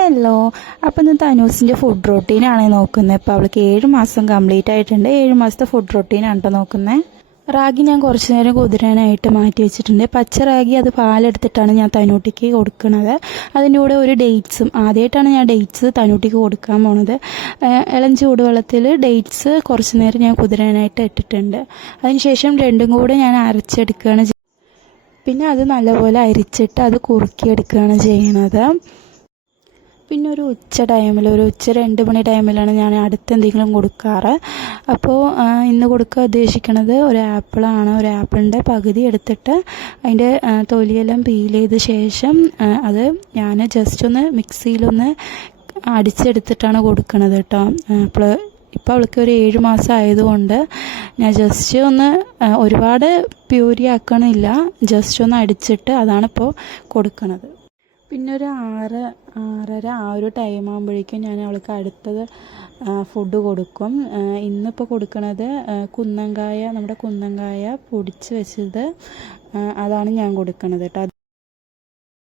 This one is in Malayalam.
ഹലോ, അപ്പോൾ ഇന്ന് തനൂസിൻ്റെ ഫുഡ് റൊട്ടീനാണ് നോക്കുന്നത്. ഇപ്പോൾ അവൾക്ക് 7 മാസം കംപ്ലീറ്റ് ആയിട്ടുണ്ട്. 7 മാസത്തെ ഫുഡ് റൊട്ടീനാണ് കേട്ടോ നോക്കുന്നത്. റാഗി ഞാൻ കുറച്ച് നേരം കുതിരാനായിട്ട് മാറ്റി വെച്ചിട്ടുണ്ട്. പച്ച റാഗി അത് പാലെടുത്തിട്ടാണ് ഞാൻ തനൂട്ടിക്ക് കൊടുക്കുന്നത്. അതിൻ്റെ കൂടെ ഒരു ഡേറ്റ്സും, ആദ്യമായിട്ടാണ് ഞാൻ ഡേറ്റ്സ് തനൂട്ടിക്ക് കൊടുക്കാൻ പോണത്. ഇളം ചൂടുവെള്ളത്തിൽ ഡേറ്റ്സ് കുറച്ച് നേരം ഞാൻ കുതിരാനായിട്ട് ഇട്ടിട്ടുണ്ട്. അതിനുശേഷം രണ്ടും കൂടെ ഞാൻ അരച്ചെടുക്കുകയാണ്. പിന്നെ അത് നല്ലപോലെ അരിച്ചിട്ട് അത് കുറുക്കിയെടുക്കുകയാണ് ചെയ്യണത്. പിന്നെ ഒരു ടൈമിൽ, ഒരു 2 മണി ടൈമിലാണ് ഞാൻ അടുത്ത് എന്തെങ്കിലും കൊടുക്കാറ്. അപ്പോൾ ഇന്ന് കൊടുക്കാൻ ഉദ്ദേശിക്കുന്നത് ഒരു ആപ്പിളാണ്. ഒരു ആപ്പിളിൻ്റെ പകുതി എടുത്തിട്ട് അതിൻ്റെ തൊലിയെല്ലാം പീൽ ചെയ്ത ശേഷം അത് ഞാൻ ജസ്റ്റ് ഒന്ന് മിക്സിയിലൊന്ന് അടിച്ചെടുത്തിട്ടാണ് കൊടുക്കുന്നത് കേട്ടോ. ഇപ്പോൾ അവൾക്ക് ഒരു 7 മാസം ആയതുകൊണ്ട് ഞാൻ ജസ്റ്റ് ഒന്ന് ഒരുപാട് പ്യൂരി ആക്കണില്ല, ജസ്റ്റ് ഒന്ന് അടിച്ചിട്ട് അതാണിപ്പോൾ കൊടുക്കുന്നത്. പിന്നെ ഒരു 6-6:30 ആ ഒരു ടൈം ആകുമ്പോഴേക്കും ഞാൻ അവൾക്ക് അടുത്തത് ഫുഡ് കൊടുക്കും. ഇന്നിപ്പോൾ കൊടുക്കുന്നത് കുന്നങ്കായ, നമ്മുടെ കുന്നങ്കായ പൊടിച്ച് വെച്ചത്, അതാണ് ഞാൻ കൊടുക്കുന്നത് കേട്ടോ.